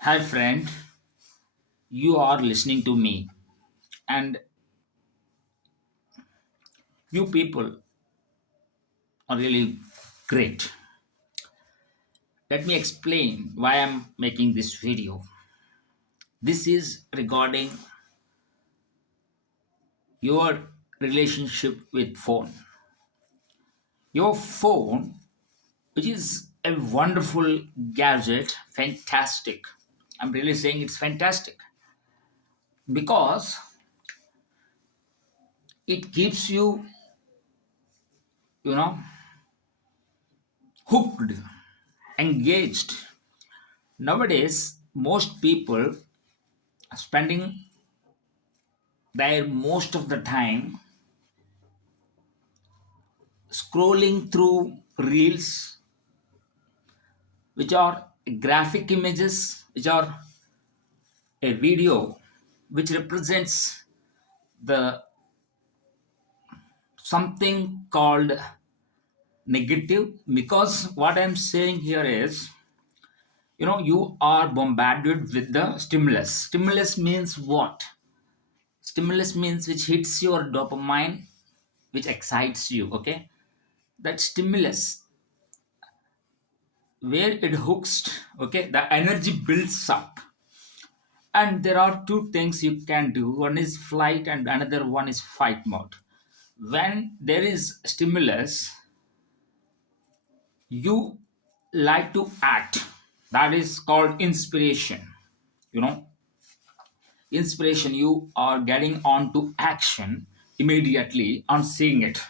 Hi, friend. You are listening to me, and you people are really great. Let me explain why I'm making this video. This is regarding your relationship with phone. Your phone, which is a wonderful gadget, fantastic. I'm really saying it's fantastic because it keeps you, you know, hooked, engaged. Nowadays, most people are spending there most of the time scrolling through reels which are graphic images which are a video which represents the something called negative. Because what I'm saying here is, you are bombarded with the stimulus means what? Stimulus means which hits your dopamine, which excites you. Okay, that stimulus, where it hooks, okay, the energy builds up. And there are two things you can do: one is flight and another one is fight mode. When there is stimulus, you like to act. That is called inspiration. you know Inspiration, you are getting on to action immediately on seeing it.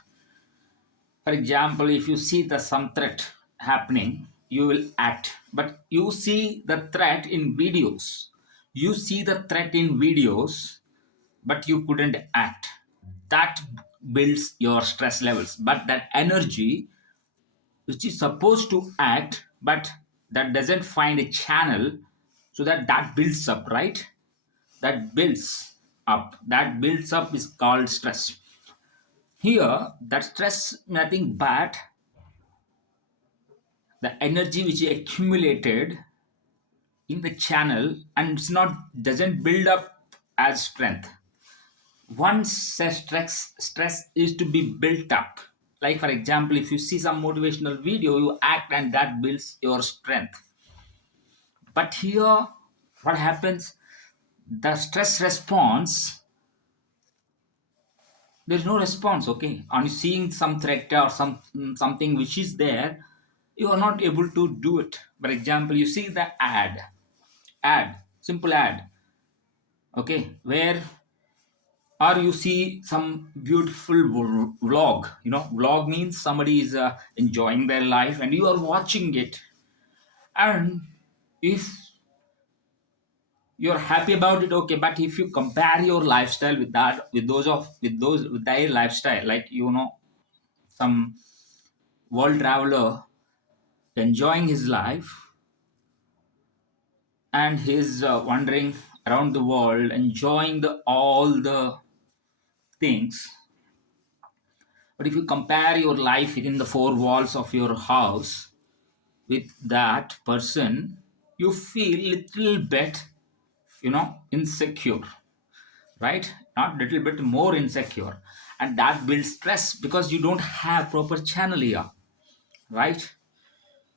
For example, if you see the some threat happening, you will act. But you see the threat in videos. You see the threat in videos, but you couldn't act. That builds your stress levels. But that energy, which is supposed to act, but that doesn't find a channel, so that builds up, right? That builds up is called stress. Here, that stress nothing but the energy which is accumulated in the channel, and it's not doesn't build up as strength. Once stress is to be built up, like for example, if you see some motivational video, you act and that builds your strength. But here, what happens? The stress response, there's no response. Okay, on seeing some threat or something which is there, you are not able to do it. For example, you see the simple ad, okay, where, or you see some beautiful vlog. Vlog means somebody is enjoying their life and you are watching it. And if you're happy about it, okay, but if you compare your lifestyle with that, with their lifestyle, like, some world traveler enjoying his life, and he's wandering around the world enjoying all the things. But if you compare your life within the four walls of your house with that person, you feel little bit, insecure, right? Not little bit, more insecure. And that builds stress because you don't have proper channel here, right?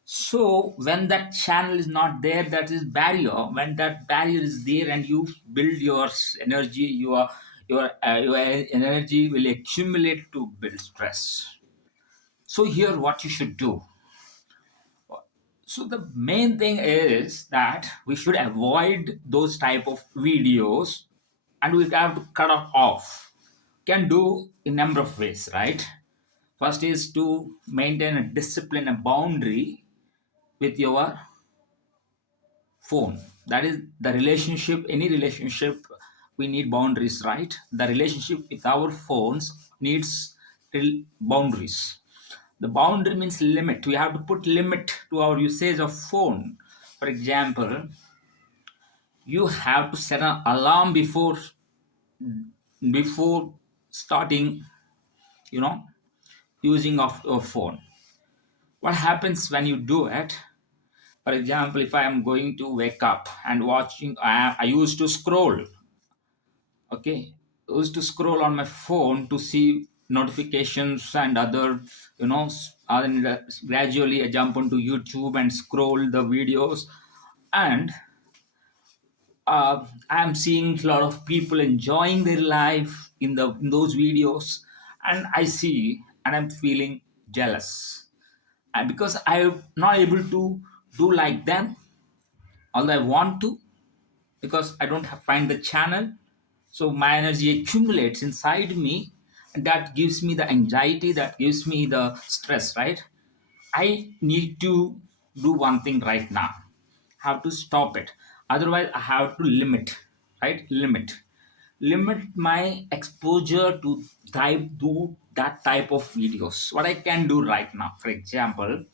So when that channel is not there, that is barrier. When that barrier is there and you build your energy, your energy will accumulate to build stress. So here, what you should do. So the main thing is that we should avoid those type of videos, and we have to cut it off. Can do in number of ways, right? First is to maintain a discipline, a boundary with your phone. That is the relationship. Any relationship, we need boundaries, right? The relationship with our phones needs boundaries. The boundary means limit. We have to put limit to our usage of phone. For example, you have to set an alarm before starting, you know using of your phone. What happens when you do it? For example, if I am going to wake up and watching, I used to scroll. Okay, I used to scroll on my phone to see notifications and other, and gradually I jump onto YouTube and scroll the videos, and I'm seeing a lot of people enjoying their life in those videos, and I see and I'm feeling jealous, and because I'm not able to do like them, although I want to, because I don't find the channel. So my energy accumulates inside me, and that gives me the anxiety, that gives me the stress, right? I need to do one thing right now. Have to stop it. Otherwise, I have to limit, right? Limit my exposure to that type of videos. What I can do right now, for example,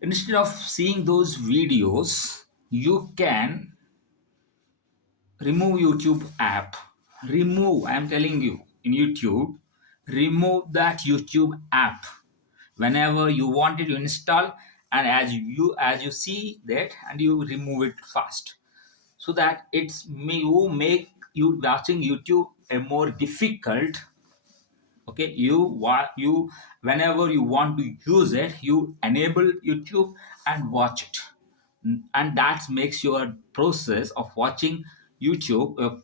instead of seeing those videos, you can remove YouTube app. Remove, I am telling you, in YouTube, remove that YouTube app. Whenever you want it, you install, and as you see that, and you remove it fast, so that it's may you make you watching YouTube a more difficult. Okay, you whenever you want to use it, you enable YouTube and watch it. And that makes your process of watching YouTube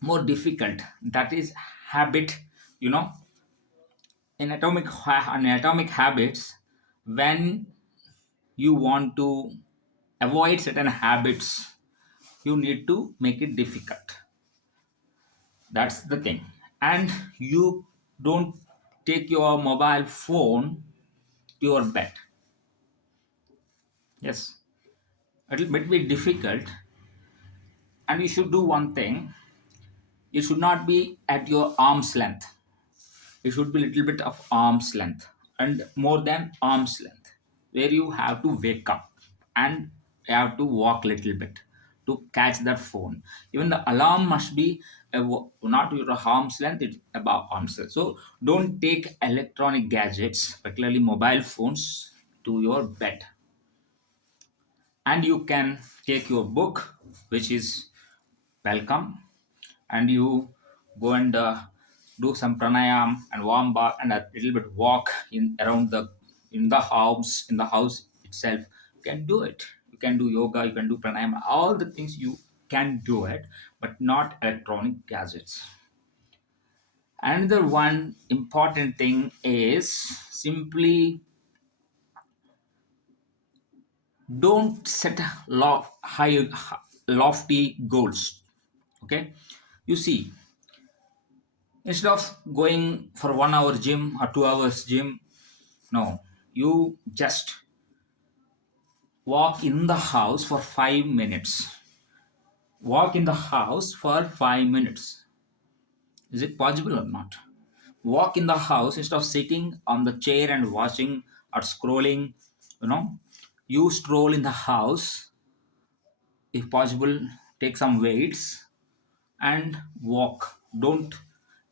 more difficult. That is habit, you know in atomic habits. When you want to avoid certain habits, you need to make it difficult. That's the thing. And you don't take your mobile phone to your bed. Yes, it will be difficult. And you should do one thing. You should not be at your arm's length. It should be little bit of arm's length, and more than arm's length, where you have to wake up and you have to walk little bit to catch that phone. Even the alarm must be not your arm's length, it's above arm's length. So don't take electronic gadgets, particularly mobile phones, to your bed. And you can take your book, which is welcome, and you go and do some pranayam and warm bath and a little bit walk in around the house itself. You can do it. You can do yoga, you can do pranayam, all the things you can do it, but not electronic gadgets. Another one important thing is simply don't set high lofty goals. Okay, you see, instead of going for 1 hour gym or 2 hours gym, no, you just walk in the house for 5 minutes. Walk in the house for 5 minutes. Is it possible or not? Walk in the house instead of sitting on the chair and watching or scrolling. You know, you stroll in the house. If possible, take some weights and walk. Don't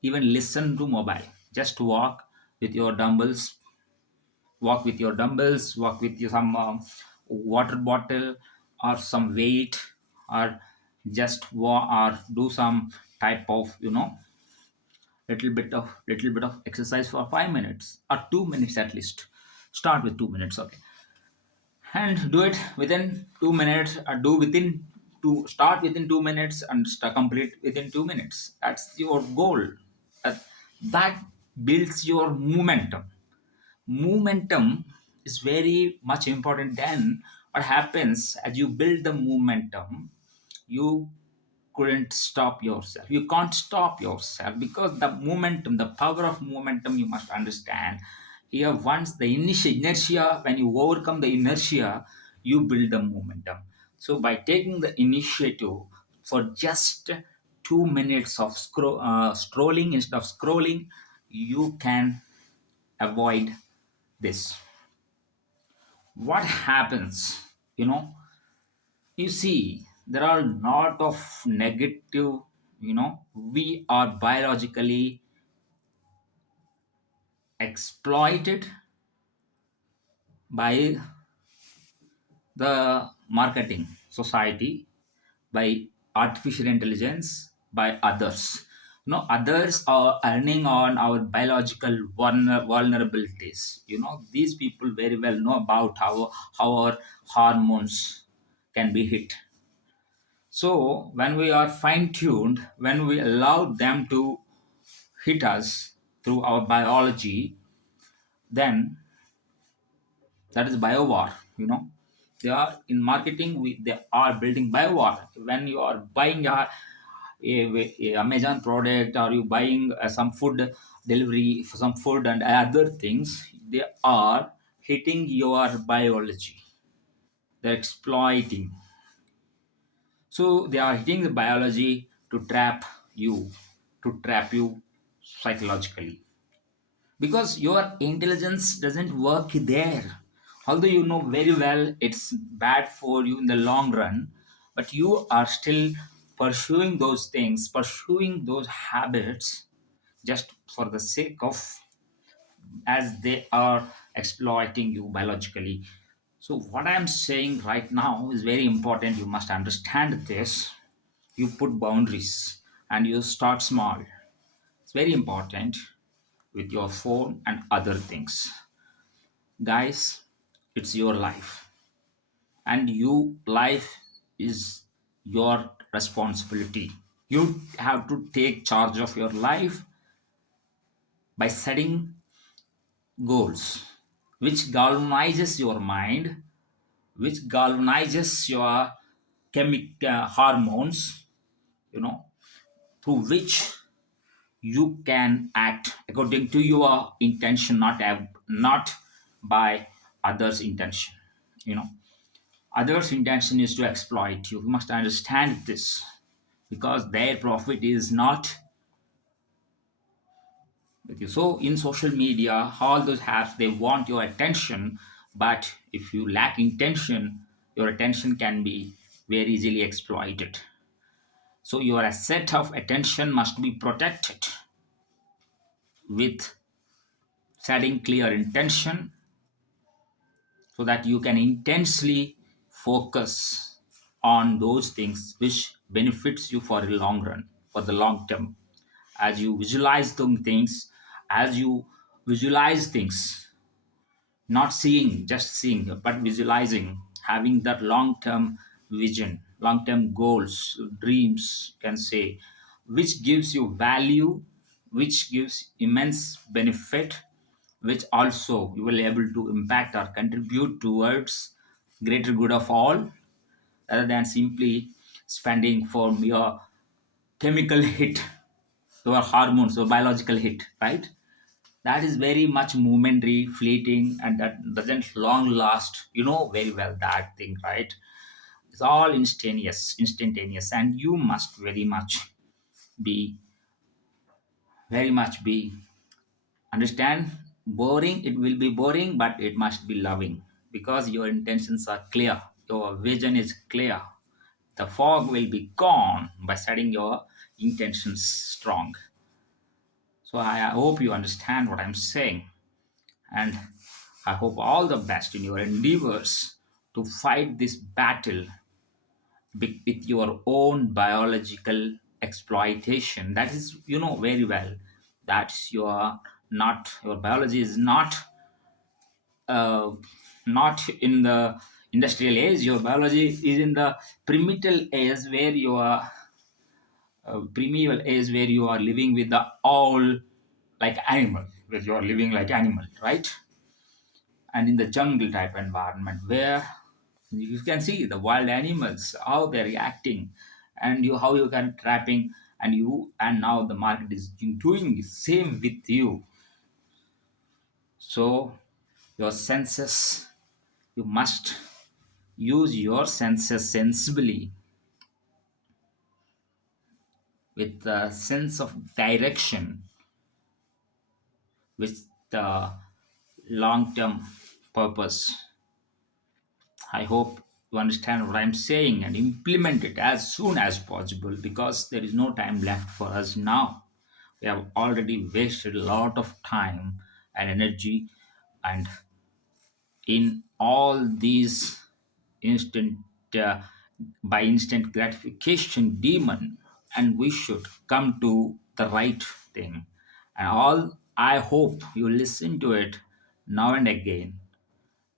even listen to mobile. Just walk with your dumbbells. Walk with your some water bottle or some weight, or just walk or do some type of little bit of exercise for 5 minutes or 2 minutes at least. Start with 2 minutes, okay, and do it within 2 minutes, or do within to start within 2 minutes and complete within 2 minutes. That's your goal. Uh, that builds your momentum is very much important. Then what happens, as you build the momentum, you couldn't stop yourself, you can't stop yourself, because the momentum, the power of momentum, you must understand here. Once the initial inertia, when you overcome the inertia, you build the momentum. So by taking the initiative for just 2 minutes of strolling instead of scrolling, you can avoid this. What happens, you know you see, there are a lot of negative. We are biologically exploited by the marketing society, by artificial intelligence, by others. Others are earning on our biological vulnerabilities. These people very well know about how our hormones can be hit. So when we are fine tuned, when we allow them to hit us through our biology, then that is biowar. They are in marketing. They are building biowar. When you are buying a Amazon product, or you buying some food delivery for some food and other things, they are hitting your biology. They're exploiting. So they are hitting the biology you, to trap you psychologically, because your intelligence doesn't work there. Although you know very well it's bad for you in the long run, but you are still pursuing those things, pursuing those habits, just for the sake of, as they are exploiting you biologically. So what I'm saying right now is very important. You must understand this. You put boundaries and you start small. It's very important with your phone and other things. Guys, it's your life, and you life is your responsibility. You have to take charge of your life by setting goals, which galvanizes your mind, which galvanizes your hormones, you know through which you can act according to your intention, not by others intention. you know Others intention is to exploit you. You must understand this, because their profit is not with you. So in social media, all those apps, they want your attention, but if you lack intention, your attention can be very easily exploited. So your asset of attention must be protected with setting clear intention, so that you can intensely focus on those things which benefits you for the long run, for the long term. As you visualize those things, as you visualize things, not seeing, just seeing, but visualizing, having that long term vision, long term goals, dreams, can say, which gives you value, which gives immense benefit, which also you will able to impact or contribute towards greater good of all, rather than simply spending for your chemical hit, your hormones, your biological hit, right? That is very much momentary, fleeting, and that doesn't long last. You know very well that thing, right? It's all instantaneous, and you must be very much be understand. Boring, it will be boring, but it must be loving, because your intentions are clear, your vision is clear. The fog will be gone by setting your intentions strong. So I hope you understand what I'm saying, and I hope all the best in your endeavors to fight this battle with your own biological exploitation. That is, you know very well that your biology is uh, not in the industrial age. Your biology is in the primitive age, where you are primeval age, where you are living with the all like animal, where you are living like animal, right? And in the jungle type environment, where you can see the wild animals, how they're reacting, and how you can trapping, and now the market is doing the same with you. So your senses, you must use your senses sensibly, with a sense of direction, with the long term purpose. I hope you understand what I'm saying and implement it as soon as possible, because there is no time left for us now. We have already wasted a lot of time and energy, and in all these instant uh, by instant gratification demon, and we should come to the right thing. And all I hope you listen to it now and again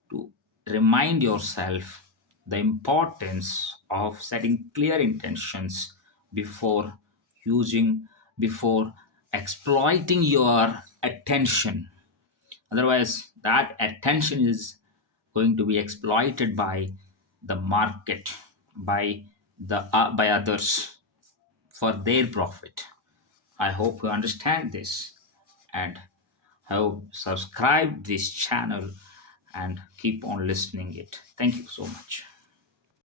to remind yourself the importance of setting clear intentions before using before exploiting your attention. Otherwise, that attention is going to be exploited by the market, by others for their profit. I hope you understand this and have subscribed this channel and keep on listening it. Thank you so much.